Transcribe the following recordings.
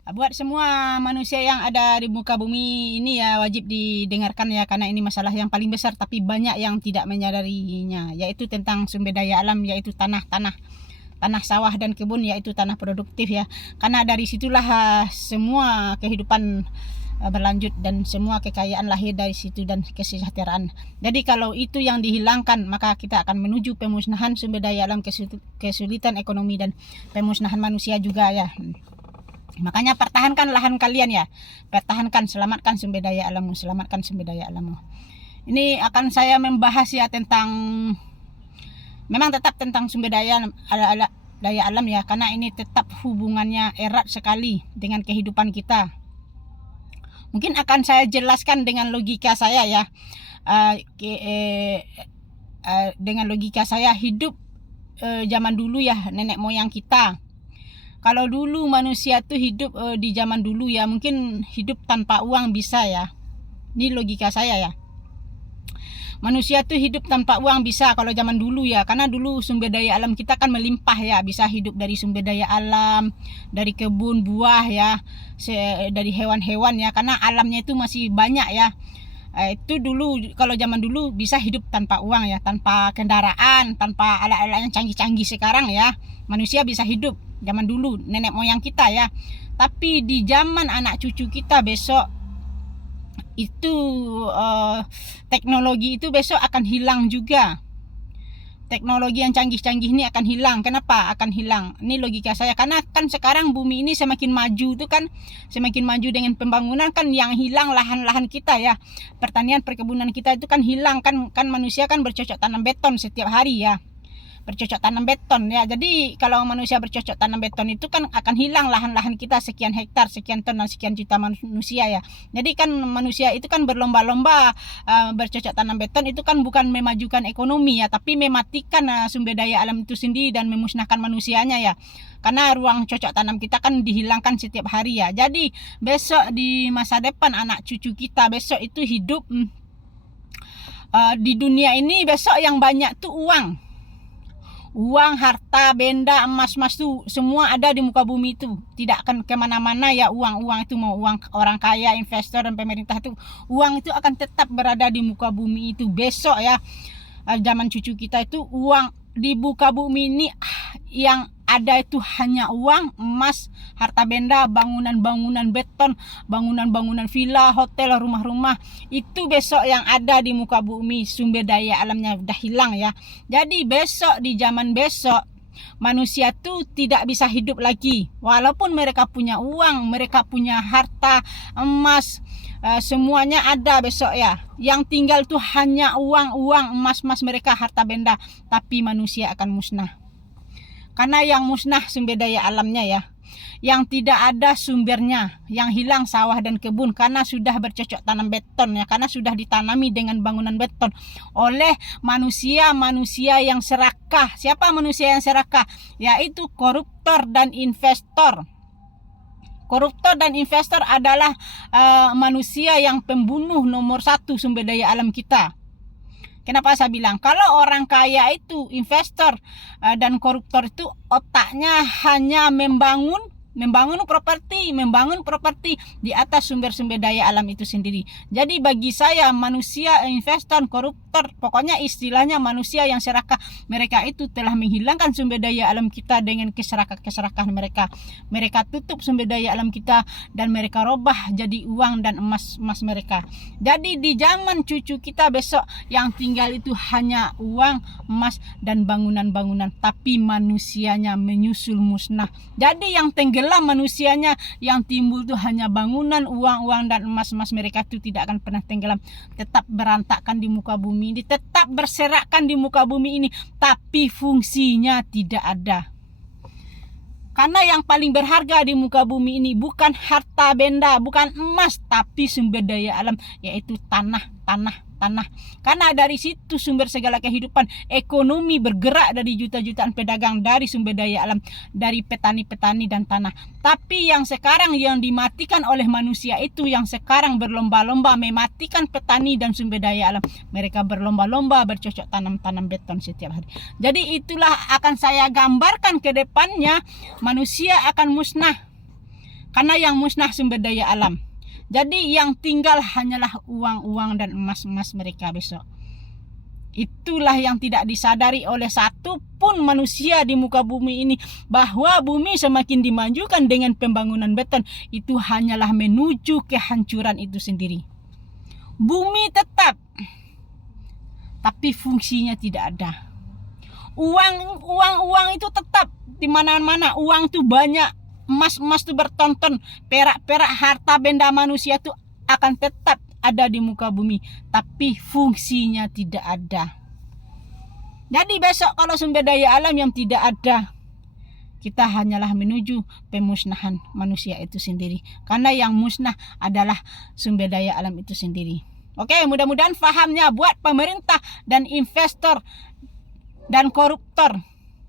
Buat semua manusia yang ada di muka bumi ini ya wajib didengarkan ya, karena ini masalah yang paling besar tapi banyak yang tidak menyadarinya, yaitu tentang sumber daya alam, yaitu tanah sawah dan kebun, yaitu tanah produktif ya. Karena dari situlah semua kehidupan berlanjut dan semua kekayaan lahir dari situ dan kesejahteraan. Jadi kalau itu yang dihilangkan, maka kita akan menuju pemusnahan sumber daya alam, kesulitan ekonomi dan pemusnahan manusia juga ya. Makanya pertahankan lahan kalian ya, pertahankan, selamatkan sumber daya alammu, selamatkan sumber daya alammu. Ini akan saya membahas ya tentang, memang tetap tentang sumber daya alam ya, karena ini tetap hubungannya erat sekali dengan kehidupan kita. Mungkin akan saya jelaskan dengan logika saya ya, dengan logika saya hidup zaman dulu ya, nenek moyang kita. Kalau dulu manusia tuh hidup di zaman dulu ya, mungkin hidup tanpa uang bisa ya. Ini logika saya ya. Manusia tuh hidup tanpa uang bisa kalau zaman dulu ya, karena dulu sumber daya alam kita kan melimpah ya, bisa hidup dari sumber daya alam, dari kebun buah ya, dari hewan-hewan ya, karena alamnya itu masih banyak ya. Itu dulu, kalau zaman dulu bisa hidup tanpa uang ya, tanpa kendaraan, tanpa alat-alat yang canggih-canggih sekarang ya. Manusia bisa hidup zaman dulu, nenek moyang kita ya. Tapi di zaman anak cucu kita besok itu teknologi itu besok akan hilang juga. Teknologi yang canggih-canggih ini akan hilang. Kenapa akan hilang? Ini logika saya, karena kan sekarang bumi ini semakin maju tuh kan, semakin maju dengan pembangunan kan, yang hilang lahan-lahan kita ya. Pertanian, perkebunan kita itu kan hilang kan manusia kan bercocok tanam beton setiap hari ya. Bercocok tanam beton ya. Jadi kalau manusia bercocok tanam beton itu kan akan hilang lahan-lahan kita sekian hektar, sekian ton dan sekian juta manusia ya. Jadi kan manusia itu kan berlomba-lomba bercocok tanam beton, itu kan bukan memajukan ekonomi ya, tapi mematikan sumber daya alam itu sendiri dan memusnahkan manusianya ya. Karena ruang cocok tanam kita kan dihilangkan setiap hari ya. Jadi besok di masa depan anak cucu kita besok itu hidup di dunia ini besok yang banyak tuh uang, harta, benda, emas tuh semua ada di muka bumi itu. Tidak akan kemana-mana ya uang itu, mau uang orang kaya, investor dan pemerintah itu, uang itu akan tetap berada di muka bumi itu besok ya. Zaman cucu kita itu uang di muka bumi ini yang ada itu hanya uang, emas, harta benda, bangunan-bangunan beton, bangunan-bangunan villa, hotel, rumah-rumah. Itu besok yang ada di muka bumi, sumber daya alamnya udah hilang ya. Jadi besok, di zaman besok, manusia tuh tidak bisa hidup lagi. Walaupun mereka punya uang, mereka punya harta, emas, semuanya ada besok ya. Yang tinggal tuh hanya uang, emas mereka, harta benda. Tapi manusia akan musnah. Karena yang musnah sumber daya alamnya ya, yang tidak ada sumbernya, yang hilang sawah dan kebun karena sudah bercocok tanam beton ya, karena sudah ditanami dengan bangunan beton oleh manusia yang serakah. Siapa manusia yang serakah? Yaitu koruptor dan investor. Koruptor dan investor adalah manusia yang pembunuh nomor satu sumber daya alam kita. Kenapa saya bilang kalau orang kaya itu, investor dan koruptor itu otaknya hanya membangun properti di atas sumber-sumber daya alam itu sendiri. Jadi bagi saya manusia, investor, koruptor, pokoknya istilahnya manusia yang serakah, mereka itu telah menghilangkan sumber daya alam kita dengan keserakahan mereka. Mereka tutup sumber daya alam kita dan mereka robah jadi uang dan emas mereka. Jadi di zaman cucu kita besok yang tinggal itu hanya uang, emas dan bangunan-bangunan, tapi manusianya menyusul musnah. Jadi yang tenggelam manusianya, yang timbul tuh hanya bangunan, uang dan emas mereka itu tidak akan pernah tenggelam, tetap berantakan di muka bumi ini, tetap berserakan di muka bumi ini, tapi fungsinya tidak ada. Karena yang paling berharga di muka bumi ini bukan harta benda, bukan emas, tapi sumber daya alam, yaitu tanah. Karena dari situ sumber segala kehidupan, ekonomi bergerak dari juta-jutaan pedagang, dari sumber daya alam, dari petani-petani dan tanah. Tapi yang sekarang yang dimatikan oleh manusia itu, yang sekarang berlomba-lomba mematikan petani dan sumber daya alam. Mereka berlomba-lomba bercocok tanam beton setiap hari. Jadi itulah akan saya gambarkan ke depannya, manusia akan musnah. Karena yang musnah sumber daya alam. Jadi yang tinggal hanyalah uang-uang dan emas-emas mereka besok. Itulah yang tidak disadari oleh satu pun manusia di muka bumi ini, bahwa bumi semakin dimajukan dengan pembangunan beton, itu hanyalah menuju kehancuran itu sendiri. Bumi tetap, tapi fungsinya tidak ada. Uang itu tetap di mana-mana. Uang itu banyak, emas itu bertonton, perak harta benda manusia itu akan tetap ada di muka bumi, tapi fungsinya tidak ada. Jadi besok kalau sumber daya alam yang tidak ada, kita hanyalah menuju pemusnahan manusia itu sendiri. Karena yang musnah adalah sumber daya alam itu sendiri. Oke, mudah-mudahan fahamnya buat pemerintah dan investor dan koruptor.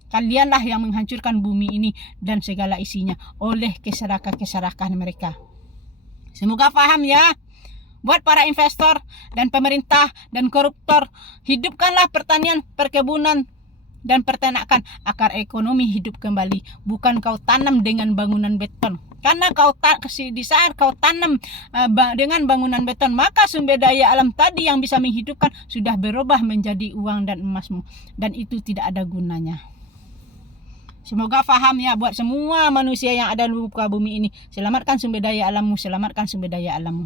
Kalianlah yang menghancurkan bumi ini dan segala isinya oleh keserakahan mereka. Semoga paham ya. Buat para investor dan pemerintah dan koruptor, hidupkanlah pertanian, perkebunan, dan peternakan agar ekonomi hidup kembali. Bukan kau tanam dengan bangunan beton. Karena di saat kau tanam dengan bangunan beton, maka sumber daya alam tadi yang bisa menghidupkan sudah berubah menjadi uang dan emasmu. Dan itu tidak ada gunanya. Semoga paham ya buat semua manusia yang ada di muka bumi ini. Selamatkan sumber daya alammu, selamatkan sumber daya alammu.